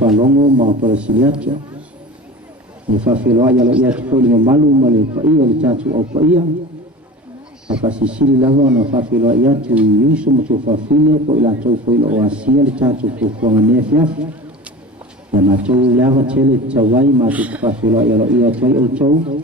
whalongo ma parasiliatua. E whawheloa ia lo ia tupo le malu ma le paia le tatu au paia. Whakasisili lava na whawheloa ia tu iuso mo tu whawhine po ila tau po ila o asia le tatu po kuanga nea fiafi. Ia mātou lava tele tawai mātou whawheloa ia lo ia tuai o tau.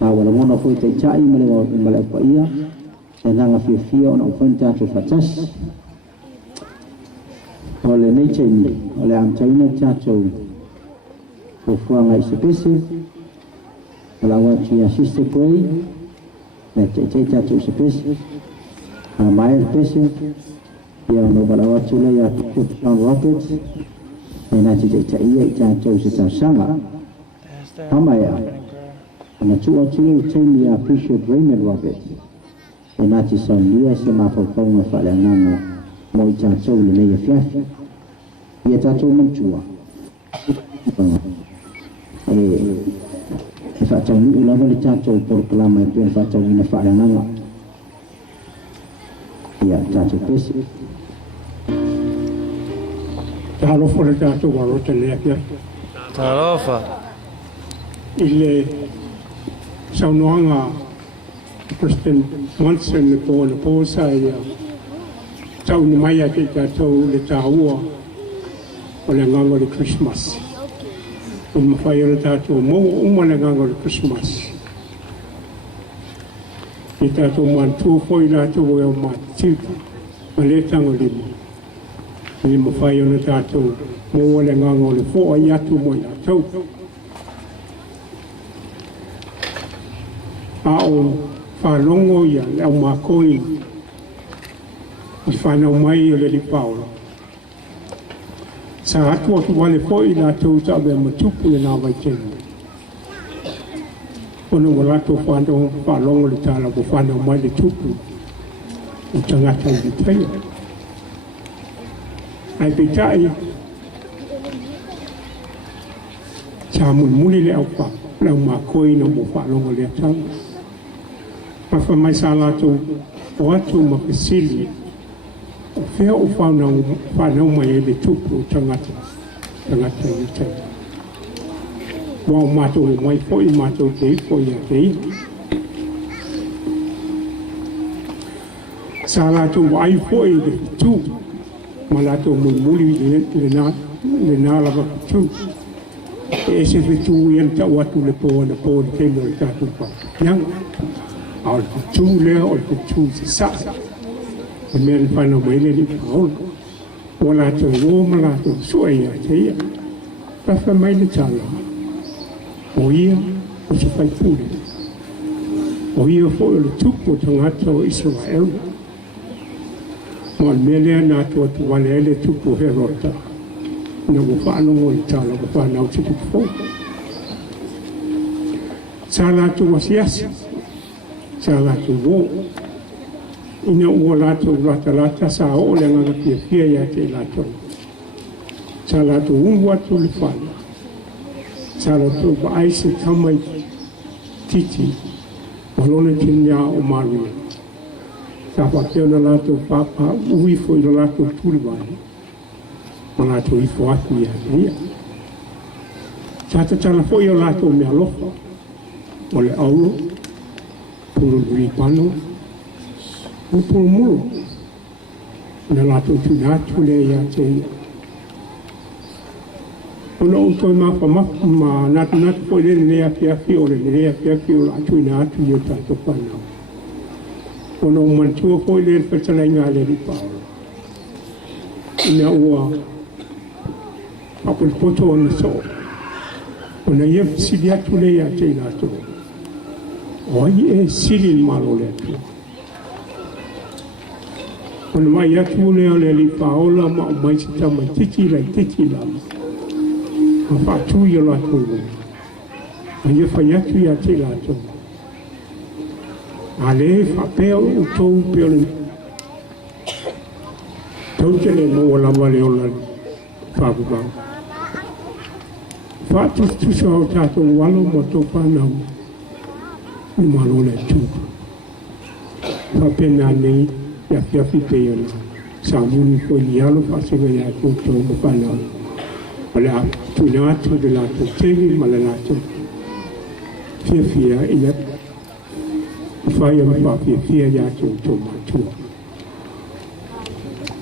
Nā wala mona fo te tai ma le paia. E nanga fia ona o whani tatu whatas. O le nei teini, o le amtaina tātou o whuanga i se pese, o la watu i asiste koei, me te tātou se pese, a mai le pese, ia ono wala watu le ia John Roberts, e nā te taia i tātou se tausanga, hamaya, ana tu atu le teini a Bishop Raymond Roberts, e nā te saunia se mawhaupaunga whale anganga, mo i tātou le nei a fiafi, ia tātou mantua. E whaatau ni ulava le tātou porokalama e pēn whaatau ina whaeanganga. Ia tātou pese. Tālofa le tātou warota lea kia. Tālofa. I le saunoanga Kristen Monson le pō na pōsa ia. Tau ni mai a te tātou le tāua o le nganga le Christmas. O mawhai o le tātou mō uma le nganga le Christmas. I tātou mantua whoi tātou e o mātitu ma le tanga lima. I mawhai o le tātou mō le nganga le whoa i atu mo i tātou. A o whanongo ia le au mākoi i whanau mai o le li Paolo. Sa atua ki wale fo i la tau ta abe matupu le nāwai tenu. Ono walato whanau whalongo le tāla ko whanau mai le tupu. O tangata i teia. Ai pe tai. Sa muli le au wha. Le au mākoi na mo whalongo le atau. Mawha mai sa lato o atu mapesili. O whea o whanau mai e le tupu o tangata i tei. Wa o mātou e mai fo i mātou te ifo i a tei. Sa lātou ai fo i le tu, ma lātou muli le nā lava tu. E se fitu i an tau atu le pō na pō le keino i tātou pa. Pianga, a o le tu lea o le tu se saa. O mea le whanau mai le li paola. O lātou rōma lātou sua i a teia. Pawha mai le tala. O ia, o se whai pūre. O ia fo o le tupu o tangata o Israel. Ma le mea lea nātou atu wale ele tupu he rota. Na mo whanau i tala, mo whanau te tupu fo. Sa lātou wasiasi. Sa lātou wō. Ina ua lātou rata sa o le ngana pia ia te lātou. Sa lātou ungu atu le whana. Sa lātou wa aise tamai titi. Malone tinia o maruia. Sa whakeo na lātou papa uifo i lātou tūriwai. Ma lātou ifo atu ia ia. Sa tatala fo i o lātou mea lofa. O le auro. Puro nui pano. O pulmulu. Na lātou tunatu le ia te. Ona o toi mawha ma natu po le lea fiafi o le lea fiafi o la tunatu i o tātou whanau. Ona o mantua po le whatalai ngā le ripao. Ina ua apel poto o na so. Ona ia sili atu le ia te lātou. O ai e sili malo le atu. Ona mai atu lea le li paola ma o mai si tama titi la. Ma whātu i o lātou. Ma ia whai atu i a te lātou. A le whapea o tau peo le. Tau tene mo o lama le o lani. Whāpupau. Whātu tusa o tātou walo mo tau whanau. Ni malo le tū. Whapena nei. Ya fiafi pe yana. Sa muni ko ni alo fasenga ya ko to mo pana. Oleh tu na tu de la tu tengi malala tu fia ina faya pa fia ya tu ma tu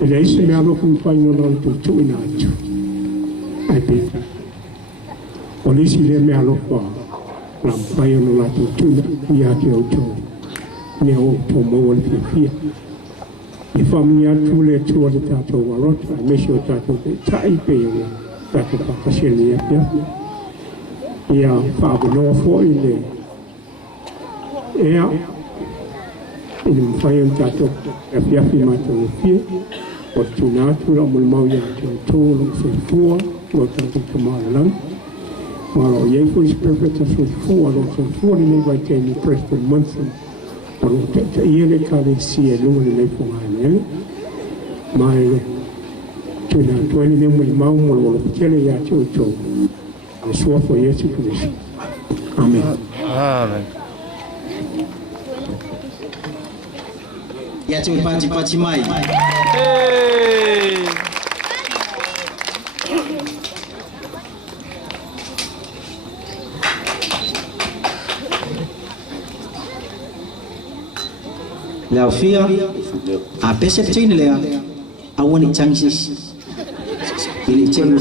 ele se me alo ku pa no tu ina tu ai pita ole si le me alo pa la faya no la tu ya ke o tu ne o to mo o fia i famia tu le tu o ta to wa rota me sho ta to tai pe yo ta to pa ka se ni ya fa no fo ile ya in fai un tato e via filmato lo fie fortunato la mul mau ya to lo se fuo lo tanto tomare lan ma lo ye fu perfetto sul fuo lo se fuo ne vai che mi presto il monson per lo che io le cade si e lungo le fu mai ma tu na tu ne mul mau lo che le ya to lo suo fu Gesù Cristo amen amen ya tu paci mai la fia a pese chini le awani chances ili chini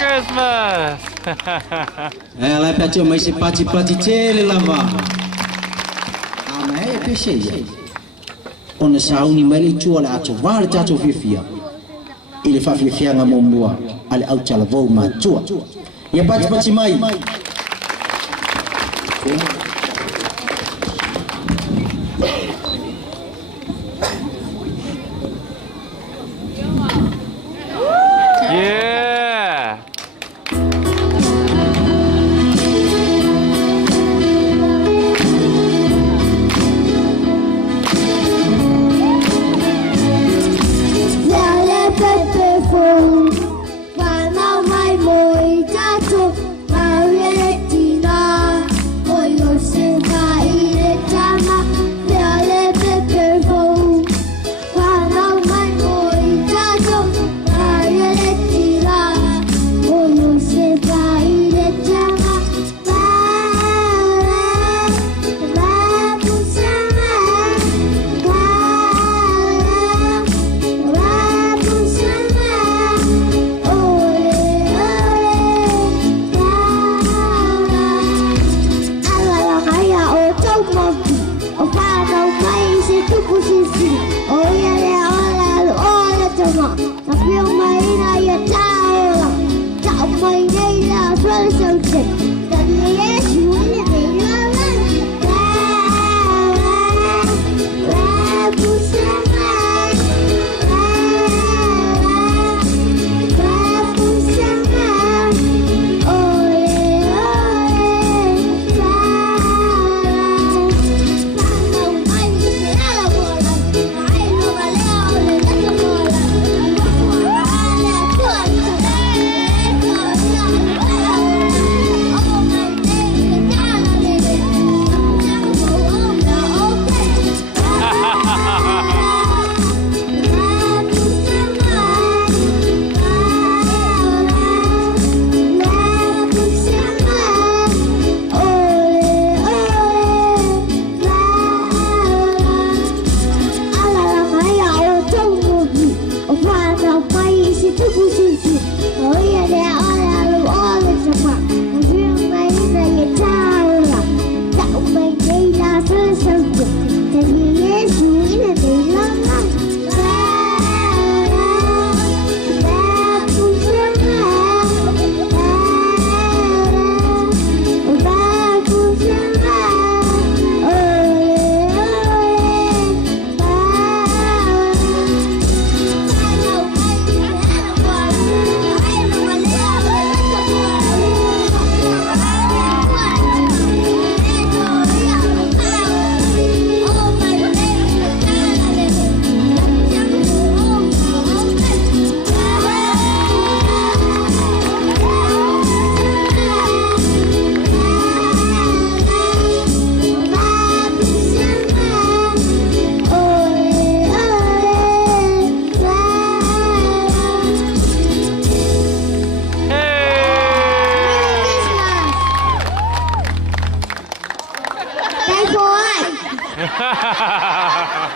Christmas! Ela pede mais se pati tele lava. Ama e peshe. Ona sauni mali chua la ato var tato fifia. Ile fa fifia nga mombua ale au chala vo ma chua. Ya pati mai. Yeah!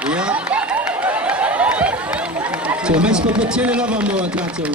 Ya. Coba sepecah lah bawa kacau.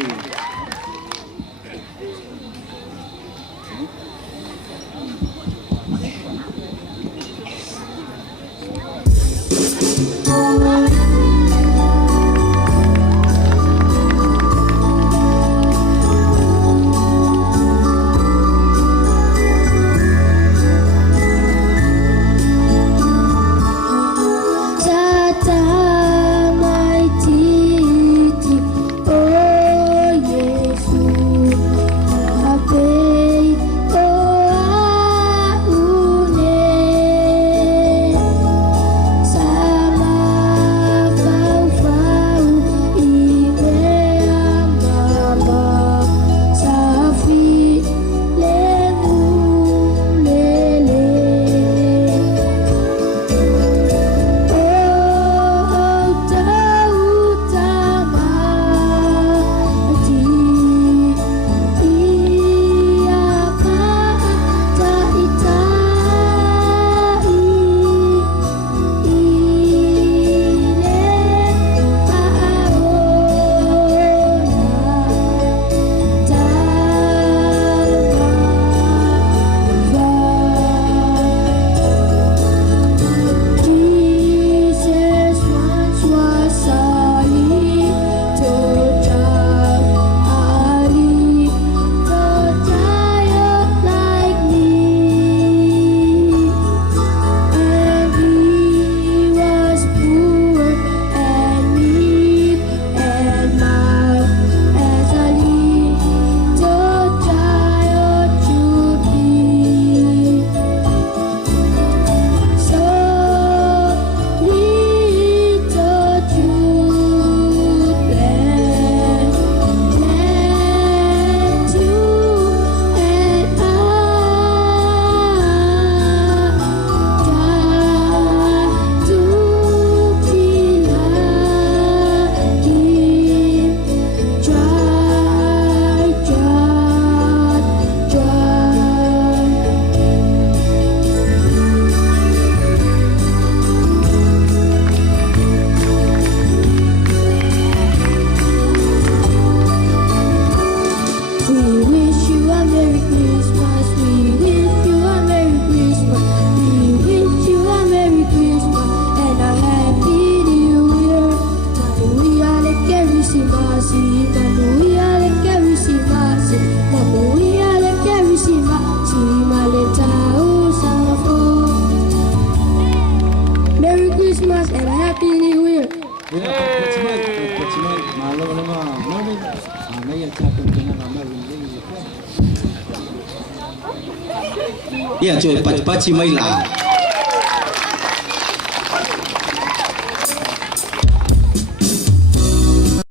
Ya, cuy, paci mai lah.